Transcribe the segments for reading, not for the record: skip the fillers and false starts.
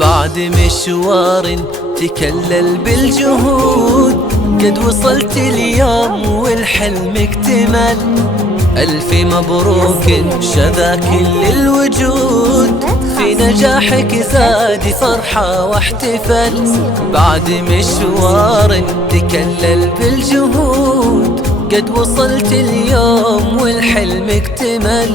بعد مشوار تكلل بالجهود قد وصلت اليوم والحلم اكتمل. ألف مبروك شذا كل الوجود، في نجاحك زاد فرحة واحتفل. بعد مشوار تكلل بالجهود قد وصلت اليوم والحلم اكتمل.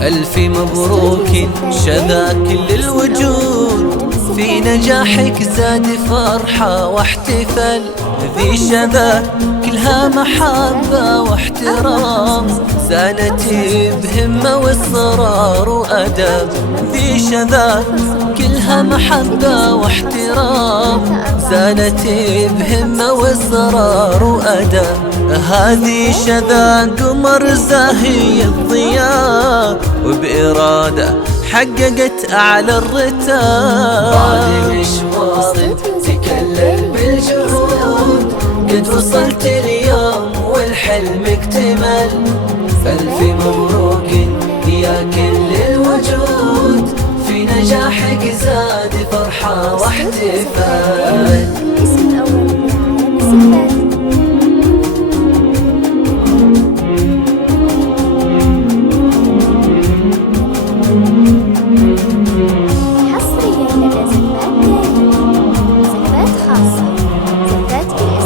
ألف مبروك شذا كل الوجود، في نجاحك زاد فرحة واحتفل. ذي شذا كلها محبة واحترام، زانت بهمة واصرار وأدب. ذي شذا كلها محبة واحترام، زانت بهمة واصرار وأدب. هذه شذا قمر زاهي الضياء، وبإرادة حققت أعلى الرتاب. بعد مشوار تكلل بالجهود قد وصلت اليوم والحلم اكتمل. فألف مبروك يا كل الوجود، في نجاحك زاد فرحة واحتفال.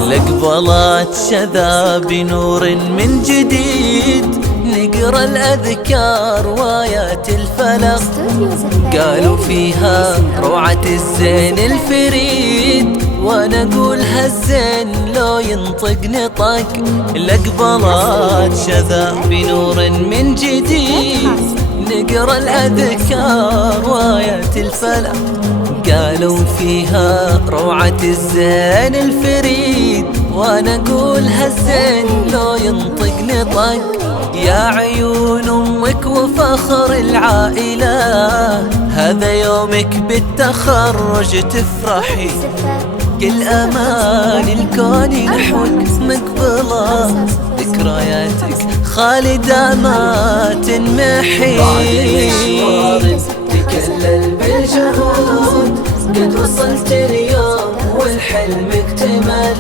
لقبلات شذا بنور من جديد، نقرأ الأذكار وآيات الفلق، قالوا فيها روعة الزين الفريد، وانا اقول هالزين لو ينطق نطق. لقبلات شذا بنور من جديد، نقرأ الأذكار وآيات الفلق، قالوا فيها روعة الزين الفريد، وانا اقول هالزين لو ينطق نطق. يا عيون امك وفخر العائلة، هذا يومك بالتخرج تفرحي، كل امان الكون نحوك مقبلة، ذكرياتك خالدة ما تنمحي. بعد مشوار تكلل بالجهود قد وصلت اليوم والحلم اكتمل.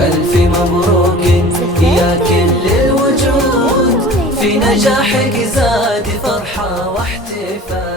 ألف مبروك يا كل الوجود، في نجاحك زاد فرحة واحتفال.